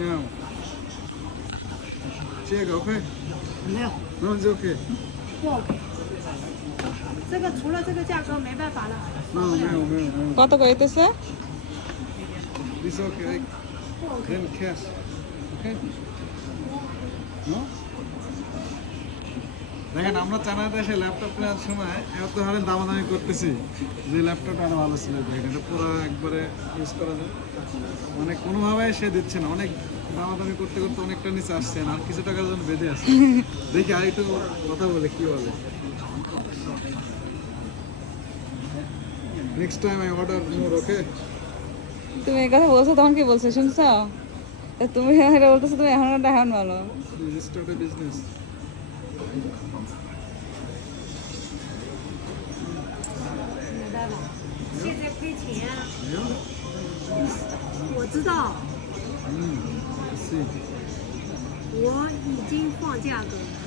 Yeah. 这个 OK？ 没有， No, it's OK。 不 OK。这个除了这个价格没办法了。 No, 没有。 কত কইতেছে? It's OK. Then cash. Okay? No? দেখেন আমরা চায়নাতে এসে ল্যাপটপ কেনার সময় এত হারে দামাদামি করতেছি যে ল্যাপটপটা আরো ভালো ছিল। দেখেন এটা পুরো একবারে ইউজ করা যায়, মানে কোনোভাবে সে দিচ্ছে না। অনেক দামাদামি করতে করতে অনেকটা নিচে আসছেন, আর কিছু টাকার জন্য বেঁধে আছে। দেখি আর একটু কথা বলে কি বলে। নেক্সট টাইম আই অর্ডার মোর। ওকে? তুমি এই কথা বলছো তখন কি বলছো শুনছো? তুমি এটা বলতেছো তুমি এখন এখন বলো। স্টার্ট এ বিজনেস। 现在亏钱啊！没有。我知道，是。我已经放价格了。